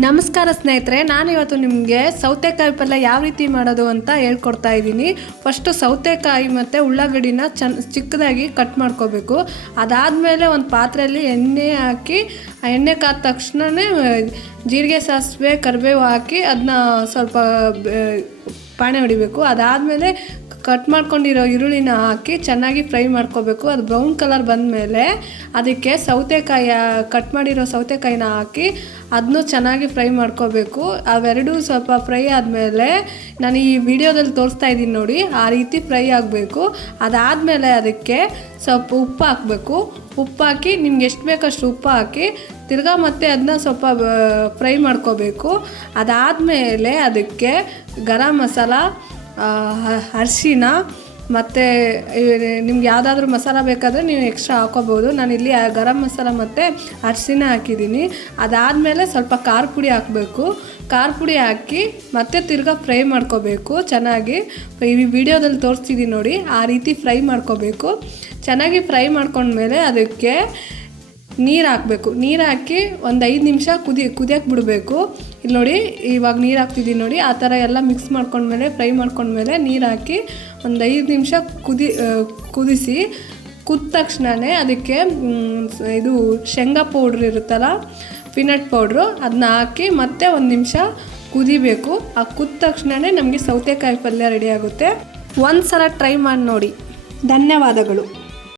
ನಮಸ್ಕಾರ ಸ್ನೇಹಿತರೆ ನಾನು ಇವತ್ತು ನಿಮಗೆ ಸೌತೆಕಾಯಿ ಪಲ್ಯ ಯಾವ ರೀತಿ ಮಾಡೋದು ಅಂತ ಹೇಳ್ಕೊಡ್ತಾ ಇದ್ದೀನಿ. ಫಸ್ಟು ಸೌತೆಕಾಯಿ ಮತ್ತು ಉಳ್ಳಾಗಡ್ಡಿನ ಚೆನ್ನ ಚಿಕ್ಕದಾಗಿ ಕಟ್ ಮಾಡ್ಕೋಬೇಕು. ಅದಾದಮೇಲೆ ಒಂದು ಪಾತ್ರೆಯಲ್ಲಿ ಎಣ್ಣೆ ಹಾಕಿ ಎಣ್ಣೆ ಕಾದ ತಕ್ಷಣವೇ ಜೀರಿಗೆ ಸಾಸಿವೆ, ಕರಿಬೇವು ಹಾಕಿ ಅದನ್ನ ಸ್ವಲ್ಪ ಪಾಣೆ ಹೊಡಿಬೇಕು. ಅದಾದಮೇಲೆ ಕಟ್ ಮಾಡ್ಕೊಂಡಿರೋ ಈರುಳ್ಳಿನ ಹಾಕಿ ಚೆನ್ನಾಗಿ ಫ್ರೈ ಮಾಡ್ಕೋಬೇಕು. ಅದು ಬ್ರೌನ್ ಕಲರ್ ಬಂದಮೇಲೆ ಅದಕ್ಕೆ ಸೌತೆಕಾಯಿ, ಕಟ್ ಮಾಡಿರೋ ಸೌತೆಕಾಯಿನ ಹಾಕಿ ಅದನ್ನು ಚೆನ್ನಾಗಿ ಫ್ರೈ ಮಾಡ್ಕೋಬೇಕು. ಅವೆರಡೂ ಸ್ವಲ್ಪ ಫ್ರೈ ಆದಮೇಲೆ ನಾನು ಈ ವಿಡಿಯೋದಲ್ಲಿ ತೋರಿಸ್ತಾ ಇದ್ದೀನಿ ನೋಡಿ, ಆ ರೀತಿ ಫ್ರೈ ಆಗಬೇಕು. ಅದಾದಮೇಲೆ ಅದಕ್ಕೆ ಸ್ವಲ್ಪ ಉಪ್ಪು ಹಾಕಬೇಕು. ಉಪ್ಪು ಹಾಕಿ ನಿಮ್ಗೆ ಎಷ್ಟು ಬೇಕಷ್ಟು ಉಪ್ಪು ಹಾಕಿ ತಿರ್ಗಾ ಮತ್ತೆ ಅದನ್ನ ಸ್ವಲ್ಪ ಫ್ರೈ ಮಾಡ್ಕೋಬೇಕು. ಅದಾದಮೇಲೆ ಅದಕ್ಕೆ ಗರಂ ಮಸಾಲ ಅರಿಶಿನ ಮತ್ತು ನಿಮ್ಗೆ ಯಾವುದಾದ್ರೂ ಮಸಾಲ ಬೇಕಾದರೆ ನೀವು ಎಕ್ಸ್ಟ್ರಾ ಹಾಕೋಬೋದು. ನಾನು ಇಲ್ಲಿ ಗರಂ ಮಸಾಲ ಮತ್ತು ಅರಿಶಿನ ಹಾಕಿದ್ದೀನಿ. ಅದಾದಮೇಲೆ ಸ್ವಲ್ಪ ಖಾರ ಪುಡಿ ಹಾಕಬೇಕು. ಖಾರ ಪುಡಿ ಹಾಕಿ ಮತ್ತೆ ತಿರ್ಗಾ ಫ್ರೈ ಮಾಡ್ಕೋಬೇಕು. ಚೆನ್ನಾಗಿ ಈ ವಿಡಿಯೋದಲ್ಲಿ ತೋರಿಸ್ತಿದ್ದೀನಿ ನೋಡಿ, ಆ ರೀತಿ ಫ್ರೈ ಮಾಡ್ಕೋಬೇಕು. ಚೆನ್ನಾಗಿ ಫ್ರೈ ಮಾಡ್ಕೊಂಡ್ಮೇಲೆ ಅದಕ್ಕೆ ನೀರು ಹಾಕಬೇಕು. ನೀರು ಹಾಕಿ ಒಂದು ಐದು ನಿಮಿಷ ಕುದಿ ಕುದಿಯಕ್ಕೆ ಬಿಡಬೇಕು. ಇಲ್ಲಿ ನೋಡಿ, ಇವಾಗ ನೀರು ಹಾಕ್ತಿದ್ದೀನಿ ನೋಡಿ, ಆ ಥರ ಎಲ್ಲ ಮಿಕ್ಸ್ ಮಾಡ್ಕೊಂಡ್ಮೇಲೆ, ಫ್ರೈ ಮಾಡ್ಕೊಂಡ್ಮೇಲೆ ನೀರು ಹಾಕಿ ಒಂದು ಐದು ನಿಮಿಷ ಕುದಿ ಕುದಿಸಿ ಕುದ ತಕ್ಷಣವೇ ಅದಕ್ಕೆ ಇದು ಶೇಂಗಾ ಪೌಡ್ರ್ ಇರುತ್ತಲ್ಲ, ಪಿನಟ್ ಪೌಡ್ರು ಅದನ್ನ ಹಾಕಿ ಮತ್ತೆ ಒಂದು ನಿಮಿಷ ಕುದಿಬೇಕು. ಆ ಕುದ ತಕ್ಷಣವೇ ನಮಗೆ ಸೌತೆಕಾಯಿ ಪಲ್ಯ ರೆಡಿ ಆಗುತ್ತೆ. ಒಂದು ಸಲ ಟ್ರೈ ಮಾಡಿ ನೋಡಿ. ಧನ್ಯವಾದಗಳು.